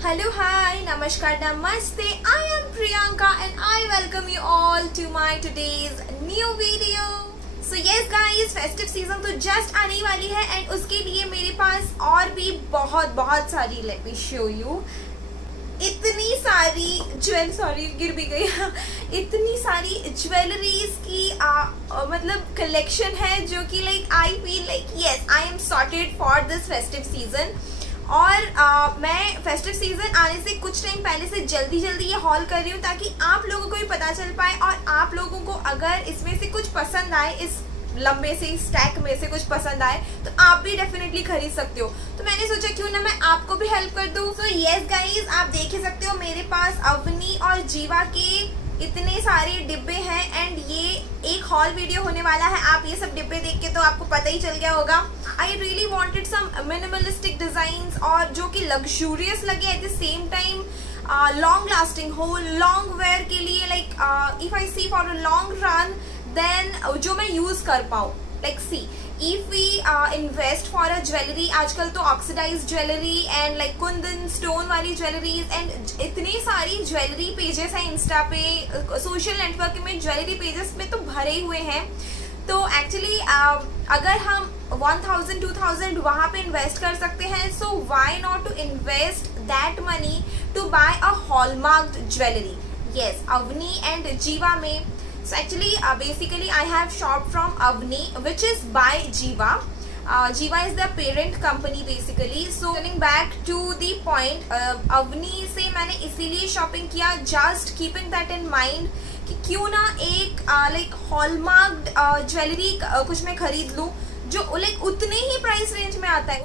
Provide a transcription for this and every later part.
Hello, hi, namaskar, namaste. I am Priyanka and I welcome you all to my today's new video. So yes guys, festive season तो just आने वाली है and उसके लिए मेरे पास और भी बहुत सारी, let me show you, इतनी सारी गिर भी गई इतनी सारी ज्वेलरीज की मतलब कलेक्शन है जो कि like I feel like yes I am sorted for this festive season. और मैं फेस्टिव सीजन आने से कुछ टाइम पहले से जल्दी ये हॉल कर रही हूँ ताकि आप लोगों को भी पता चल पाए और आप लोगों को अगर इसमें से कुछ पसंद आए, इस लंबे से स्टैक में से कुछ पसंद आए तो आप भी डेफिनेटली खरीद सकते हो। तो मैंने सोचा क्यों ना मैं आपको भी हेल्प कर दूं। सो यस गाइज, आप देख ही सकते हो मेरे पास अवनी और जीवा के इतने सारे डिब्बे हैं एंड ये एक हॉल वीडियो होने वाला है। आप ये सब डिब्बे देख के तो आपको पता ही चल गया होगा। I really wanted some minimalistic design और जो कि लग्जूरियस लगे at the same time long lasting हो, लॉन्ग वेयर के लिए like if I see for a long run then जो मैं यूज कर पाऊँ। Like see if we invest for a jewellery, आजकल तो oxidise jewellery and like kundan stone वाली ज्वेलरीज एंड इतनी सारी ज्वेलरी पेजेस हैं इंस्टा पे, सोशल नेटवर्क में ज्वेलरी पेजेस में तो भरे हुए हैं। तो एक्चुअली अगर हम 1000-2000 वहाँ पे इन्वेस्ट कर सकते हैं, so why not to invest that money to buy a hallmarked jewellery. Yes, Avani and Jiva में। So actually basically I have shopped from Avni which is by Jiva. Jiva is the parent company basically. So coming back to the point, Avni से मैंने इसीलिए shopping किया just keeping that in mind कि क्यों ना एक like hallmarked jewellery कुछ मैं खरीद लूँ जो like उतने ही प्राइस रेंज में आता है।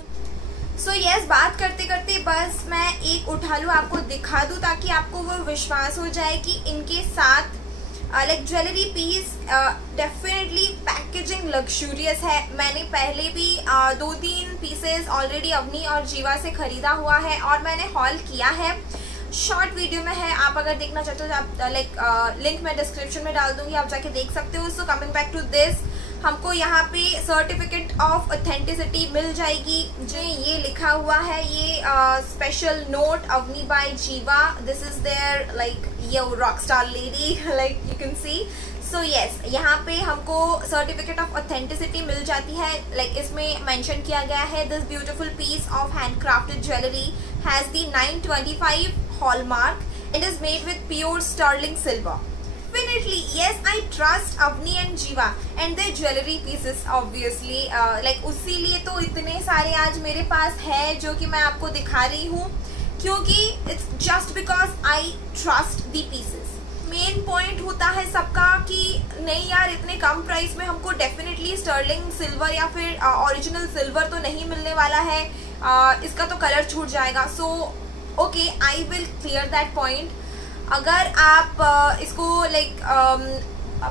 सो यस, बात करते करते बस मैं एक उठा लूँ, आपको दिखा दूँ ताकि आपको वो विश्वास हो जाए कि इनके साथ like jewellery piece definitely packaging luxurious है। मैंने पहले भी 2-3 पीसेस ऑलरेडी अवनी और जीवा से खरीदा हुआ है और मैंने हॉल किया है, शॉर्ट वीडियो में है। आप अगर देखना चाहते हो तो आप लाइक लिंक मैं डिस्क्रिप्शन में डाल दूंगी, आप जाके देख सकते हो। So coming back to this, हमको यहाँ पे सर्टिफिकेट ऑफ ऑथेंटिसिटी मिल जाएगी जो ये लिखा हुआ है, ये स्पेशल नोट अवनी बाय जीवा, दिस इज देयर लाइक ये rock star lady like you can C. So yes, यहाँ पे हमको सर्टिफिकेट ऑफ ऑथेंटिसिटी मिल जाती है। लाइक इसमें मेंशन किया गया है this beautiful piece of handcrafted jewellery has the 925 hallmark, it is made with pure sterling silver. Definitely, yes, I trust Avni and Jiva and their jewelry pieces obviously. Like उसी लिए तो इतने सारे आज मेरे पास है जो कि मैं आपको दिखा रही हूँ, क्योंकि it's just because I trust the pieces. Main point होता है सबका कि नहीं यार, इतने कम प्राइस में हमको डेफिनेटली स्टर्लिंग सिल्वर या फिर ओरिजिनल सिल्वर तो नहीं मिलने वाला है, इसका तो कलर छूट जाएगा। So okay, I will clear that point. अगर आप इसको लाइक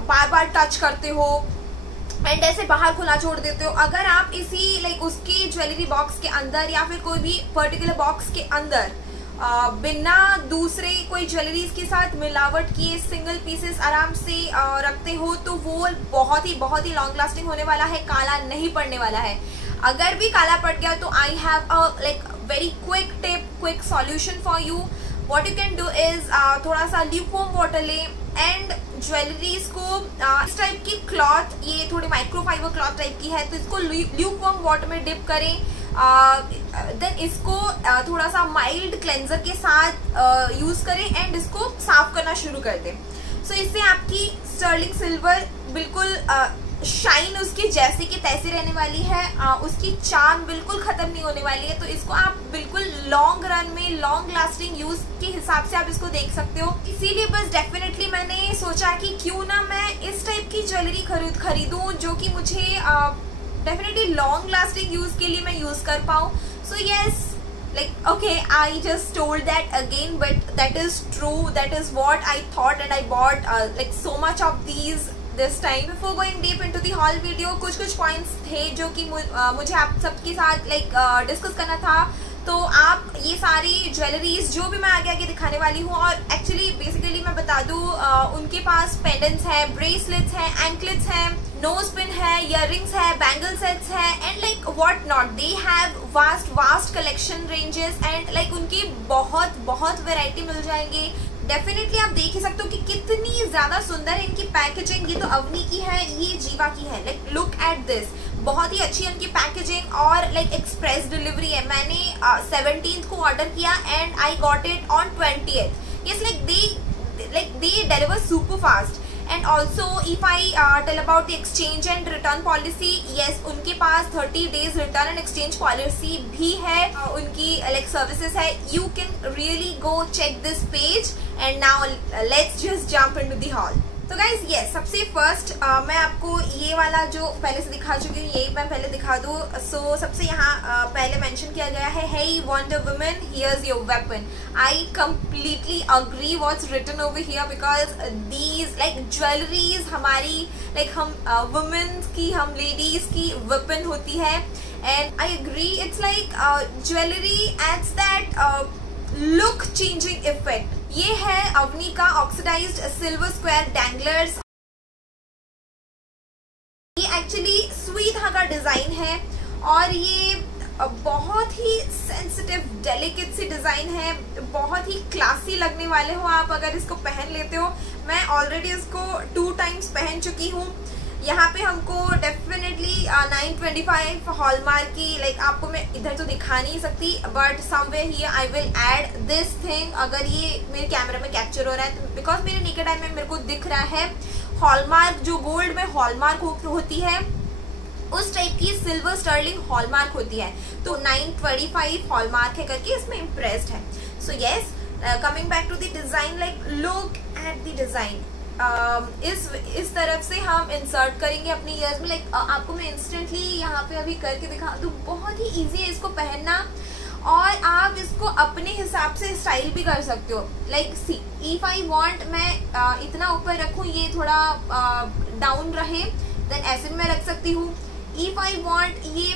बार बार टच करते हो एंड ऐसे बाहर खुला छोड़ देते हो, अगर आप इसी लाइक उसकी ज्वेलरी बॉक्स के अंदर या फिर कोई भी पर्टिकुलर बॉक्स के अंदर बिना दूसरे कोई ज्वेलरीज के साथ मिलावट किए सिंगल पीसेस आराम से रखते हो तो वो बहुत ही लॉन्ग लास्टिंग होने वाला है, काला नहीं पड़ने वाला है। अगर भी काला पड़ गया तो I have a like very quick tip, quick solution for you. What you can do is थोड़ा सा ल्यूकवार्म वाटर लें एंड ज्वेलरीज को इस टाइप की क्लॉथ, ये थोड़ी माइक्रोफाइबर क्लॉथ टाइप की है, तो इसको ल्यूकवार्म वाटर में डिप करें। देन इसको थोड़ा सा माइल्ड क्लेंजर के साथ यूज करें एंड इसको साफ करना शुरू कर दें। सो इससे आपकी स्टर्लिंग सिल्वर बिल्कुल शाइन उसकी जैसे कि तैसे रहने वाली है, उसकी चार्म बिल्कुल खत्म नहीं होने वाली है। तो इसको आप बिल्कुल लॉन्ग रन में लॉन्ग लास्टिंग यूज के हिसाब से आप इसको देख सकते हो। इसीलिए बस डेफिनेटली मैंने सोचा कि क्यों ना मैं इस टाइप की ज्वेलरी खरीदूं जो कि मुझे डेफिनेटली लॉन्ग लास्टिंग यूज के लिए मैं यूज कर पाऊँ। So yes, like okay, I just told that again, but that is true, that is what I thought and I bought like so much of these this time. Before going deep into the haul video, कुछ points थे जो कि मुझे आप सबके साथ like discuss करना था। तो आप ये सारी ज्वेलरीज जो भी मैं आगे दिखाने वाली हूँ, और एक्चुअली बेसिकली मैं बता दूँ उनके पास पेंडेंट्स हैं, ब्रेसलेट्स हैं, एंकलेट्स हैं, नोज पिन है, इयररिंग्स है, बैंगल सेट्स है and like what not. They have vast collection ranges and like उनकी बहुत वैरायटी मिल जाएंगे. डेफिनेटली आप देख ही सकते हो कि कितनी ज्यादा सुंदर है इनकी पैकेजिंग. ये तो अवनी की है, ये जीवा की है. लाइक लुक एट दिस, बहुत ही अच्छी है उनकी पैकेजिंग और लाइक एक्सप्रेस डिलीवरी है. मैंने 17th को ऑर्डर किया and I got it on 20th. Yes, they deliver super fast. And also if I tell about the exchange and return policy, yes, उनके पास 30 days return and exchange policy भी है. उनकी like services है. You can really go check this page. And now let's just jump into the haul. तो guys yes, सबसे first मैं आपको ये वाला जो पहले से दिखा चुकी हूँ यही मैं पहले दिखा दूँ. सो सबसे यहाँ पहले मेंशन किया गया है Hey Wonder Woman, here's your weapon. I completely agree what's written over here because these like jewelries हमारी like हम women की, हम ladies की weapon होती है. And I agree, it's like jewelry adds that look changing effect. ये है अवनी का ऑक्सीडाइज्ड सिल्वर स्क्वायर डैंगलर्स. ये एक्चुअली सुई धागा डिजाइन है और ये बहुत ही सेंसिटिव डेलिकेट सी डिजाइन है. बहुत ही क्लासी लगने वाले हो आप अगर इसको पहन लेते हो. मैं ऑलरेडी इसको 2 times पहन चुकी हूँ. यहाँ पे हमको डेफिनेटली 925 हॉलमार्क की लाइक आपको मैं इधर तो दिखा नहीं सकती but somewhere here I will add this thing. अगर ये मेरे कैमरा में कैप्चर हो रहा है तो बिकॉज मेरे नेकेड आई में मेरे को दिख रहा है हॉलमार्क जो गोल्ड में हॉलमार्क होती है उस टाइप की सिल्वर स्टर्लिंग हॉलमार्क होती है. तो 925 हॉलमार्क है करके इसमें इम्प्रेस्ड है. So yes, coming back to the design, like look at the design. इस तरफ से हम इंसर्ट करेंगे अपनी ईयर्स में. लाइक आपको मैं इंस्टेंटली यहाँ पे अभी करके दिखा दूँ. बहुत ही इजी है इसको पहनना और आप इसको अपने हिसाब से स्टाइल भी कर सकते हो. Like see, if I want मैं इतना ऊपर रखूँ, ये थोड़ा डाउन रहे, देन ऐसे में मैं रख सकती हूँ. इफ आई वांट ये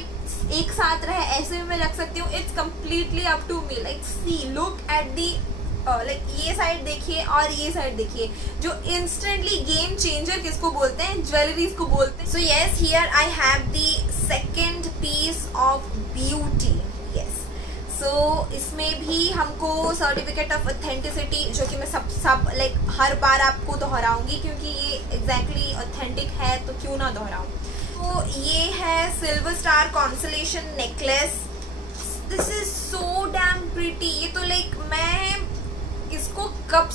एक साथ रहे, ऐसे में मैं रख सकती हूँ. It's completely up to me. Like see, look at the like ये साइड देखिए और ये साइड देखिए. जो इंस्टेंटली गेम चेंजर किसको बोलते हैं, ज्वेलरीज को बोलते हैं. So yes, here I have the second piece of beauty. Yes, so इसमें भी हमको सर्टिफिकेट ऑफ ऑथेंटिसिटी, जो कि मैं सब लाइक हर बार आपको दोहराऊंगी क्योंकि ये एग्जैक्टली ऑथेंटिक है तो क्यों ना दोहराऊं. तो ये है silver star constellation necklace. This is so damn pretty. ये तो लाइक मैं इसको कब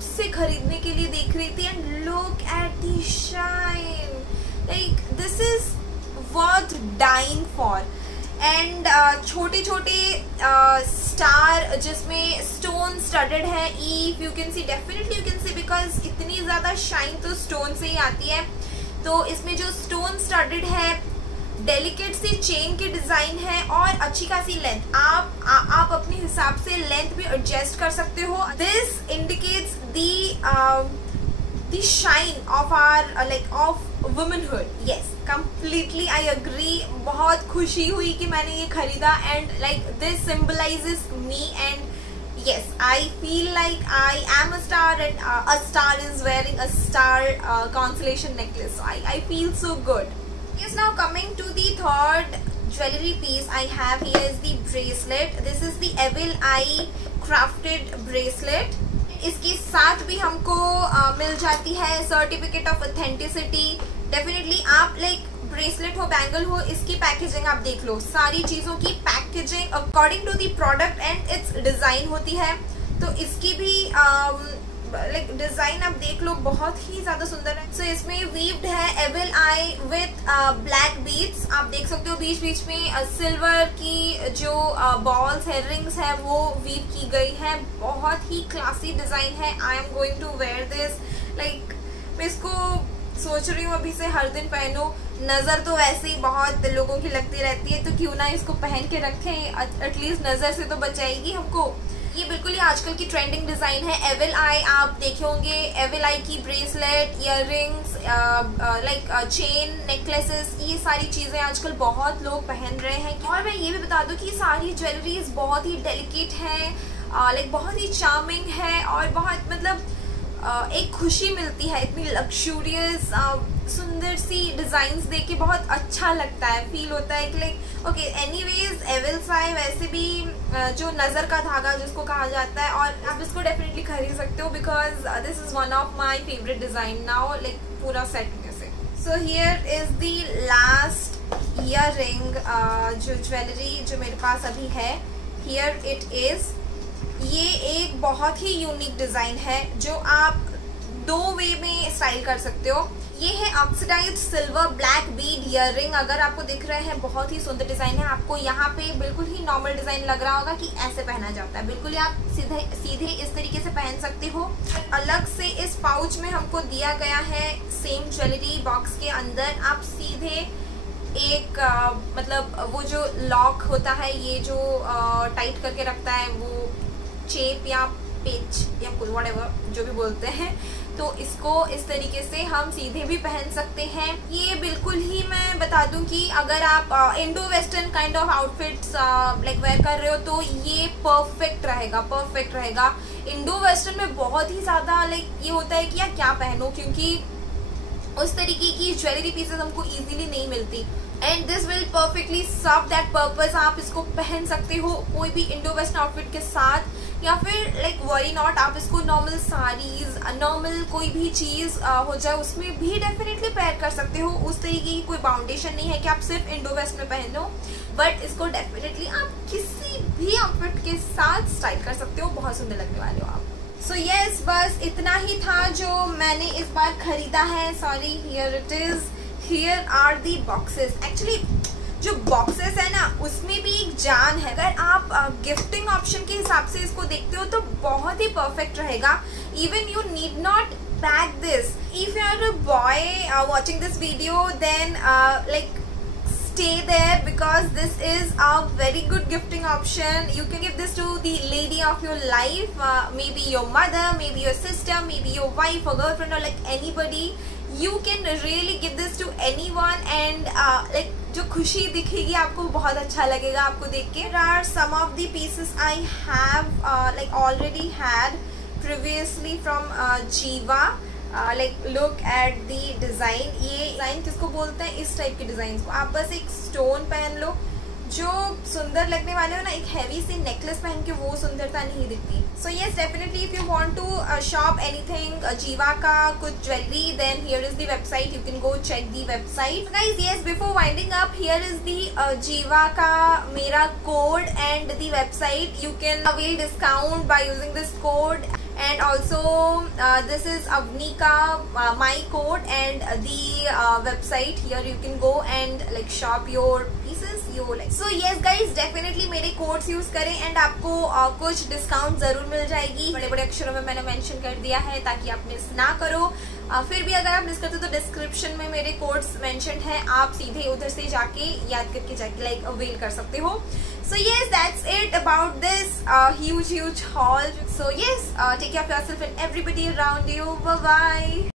से खरीदने के लिए देख रही थी. And look at the shine, like this is worth dying for. And छोटे स्टार जिसमें स्टोन स्टडेड है. If you can see, definitely you can see because इतनी ज्यादा शाइन तो स्टोन से ही आती है. तो इसमें जो स्टोन स्टडेड है, डेलिकेट सी चेन की डिजाइन है और अच्छी खासी लेंथ. आप अपने हिसाब से लेंथ भी एडजस्ट कर सकते हो. This indicates the shine of our like of womanhood. Yes, completely I agree. बहुत खुशी हुई कि मैंने ये खरीदा and like this symbolises me. And yes, I feel like I am a star and a star is wearing a star constellation necklace. So I feel so good. Yes, now coming to the third jewelry piece I have here is the bracelet. This is the Evil Eye crafted bracelet. इसके साथ भी हमको मिल जाती है certificate of authenticity. Definitely आप like bracelet हो, bangle हो, इसकी पैकेजिंग आप देख लो. सारी चीजों की packaging according to the product and its design होती है. तो इसकी भी लाइक डिजाइन आप देख लो, बहुत ही ज्यादा सुंदर है. सो इसमें वीव्ड है evil eye with black beads. आप देख सकते हो बीच बीच में सिल्वर की जो बॉल्स है, रिंग्स है, वो वीव की गई है. बहुत ही क्लासी डिजाइन है. I am going to wear this. Like मैं इसको सोच रही हूँ अभी से हर दिन पहनूं. नजर तो वैसे ही बहुत लोगों की लगती रहती है, तो क्यों ना इसको पहन के रखें. एटलीस्ट नजर से तो बचाएगी हमको. ये बिल्कुल ही आजकल की ट्रेंडिंग डिजाइन है. एविल आई आप देखे होंगे. एविल आई की bracelet, earrings, like chain, necklaces, ये सारी चीजें आजकल बहुत लोग पहन रहे हैं. और मैं ये भी बता दूं कि सारी ज्वेलरीज बहुत ही डेलिकेट है, लाइक बहुत ही चार्मिंग है और बहुत मतलब एक खुशी मिलती है. इतनी लग्जूरियस सुंदर सी डिजाइन्स देख के बहुत अच्छा लगता है, फील होता है कि लाइक ओके एनीवेज एविल्स आए वैसे भी जो नज़र का धागा जिसको कहा जाता है, और आप इसको डेफिनेटली खरीद सकते हो because this is one of my favourite design now, like पूरा सेट में से। So here is the last ear ring, जो ज्वेलरी जो मेरे पास अभी है, हियर इट इज़। ये एक बहुत ही यूनिक डिज़ाइन है जो आप 2 वे में स्टाइल कर सकते हो। ये है oxidised silver black bead earring. अगर आपको दिख रहे हैं बहुत ही सुंदर डिजाइन है, आपको यहाँ पे बिल्कुल ही नॉर्मल डिजाइन लग रहा होगा कि ऐसे पहना जाता है, बिल्कुल ही आप सीधे इस तरीके से पहन सकते हो। अलग से इस पाउच में हमको दिया गया है सेम ज्वेलरी बॉक्स के अंदर, आप सीधे एक मतलब वो जो लॉक होता है, ये जो टाइट करके रखता है, वो चेप या पेच या कोई व्हाटएवर जो भी बोलते हैं, तो इसको इस तरीके से हम सीधे भी पहन सकते हैं। ये बिल्कुल ही मैं बता दूं कि अगर आप Indo western kind of outfits like wear कर रहे हो तो ये परफेक्ट रहेगा। इंडो वेस्टर्न में बहुत ही ज़्यादा लाइक ये होता है कि यार क्या पहनो, क्योंकि उस तरीके की ज्वेलरी पीसेस हमको इजीली नहीं मिलती, and this will perfectly serve that purpose. आप इसको पहन सकते हो कोई भी इंडो वेस्टर्न आउटफिट के साथ, या फिर लाइक व्हाई नॉट आप इसको नॉर्मल साड़ीज, नॉर्मल कोई भी चीज़ हो जाए उसमें भी डेफिनेटली पेयर कर सकते हो। उस तरीके की कोई बाउंडेशन नहीं है कि आप सिर्फ इंडो वेस्ट में पहनो, बट इसको डेफिनेटली आप किसी भी आउटफिट के साथ स्टाइल कर सकते हो, बहुत सुंदर लगने वाले हो आप। सो यस, बस इतना ही था जो मैंने इस बार खरीदा है। Sorry, here it is, here are the boxes. Actually जो बॉक्सेस है ना उसमें भी एक जान है। अगर आप गिफ्टिंग ऑप्शन के हिसाब से इसको देखते हो तो बहुत ही परफेक्ट रहेगा। Even you need not pack this. If you are a boy watching this video, then like stay there because this is a very good gifting option. You can give this to the lady of your life, maybe your mother, maybe your sister, maybe your wife or girlfriend, or like anybody. You can really give this to anyone, and like जो खुशी दिखेगी आपको बहुत अच्छा लगेगा आपको देख के। There are some of the pieces I have like already had previously from Jiva. Like look at the design. ये डिज़ाइन किसको बोलते हैं? इस टाइप के डिज़ाइन को आप बस एक स्टोन पहन लो जो सुंदर लगने वाले हो ना, एक हैवी सी नेकलेस पहन के वो सुंदरता नहीं दिखती। So yes, definitely if you want to shop anything Giva का कुछ jewellery, then here is the website, you can go check the website. Guys yes, before winding up, here is the Giva का मेरा code and the website. You can avail discount by using this code, and also this is Avnika my code and the website. Here you can go and like shop your pieces you like. So yes guys, definitely मेरे codes use करें and आपको कुछ discount जरूर मिल जाएगी। बड़े बड़े अक्षरों में मैंने मेंशन कर दिया है ताकि आप मिस ना करो। फिर भी अगर आप मिस करते हो तो डिस्क्रिप्शन में मेरे कोड्स मेंशन है, आप सीधे उधर से जाके याद करके जाके लाइक अवेल कर सकते हो। So yes, that's it about this huge haul. So yes, take care of yourself and everybody around you. Bye bye.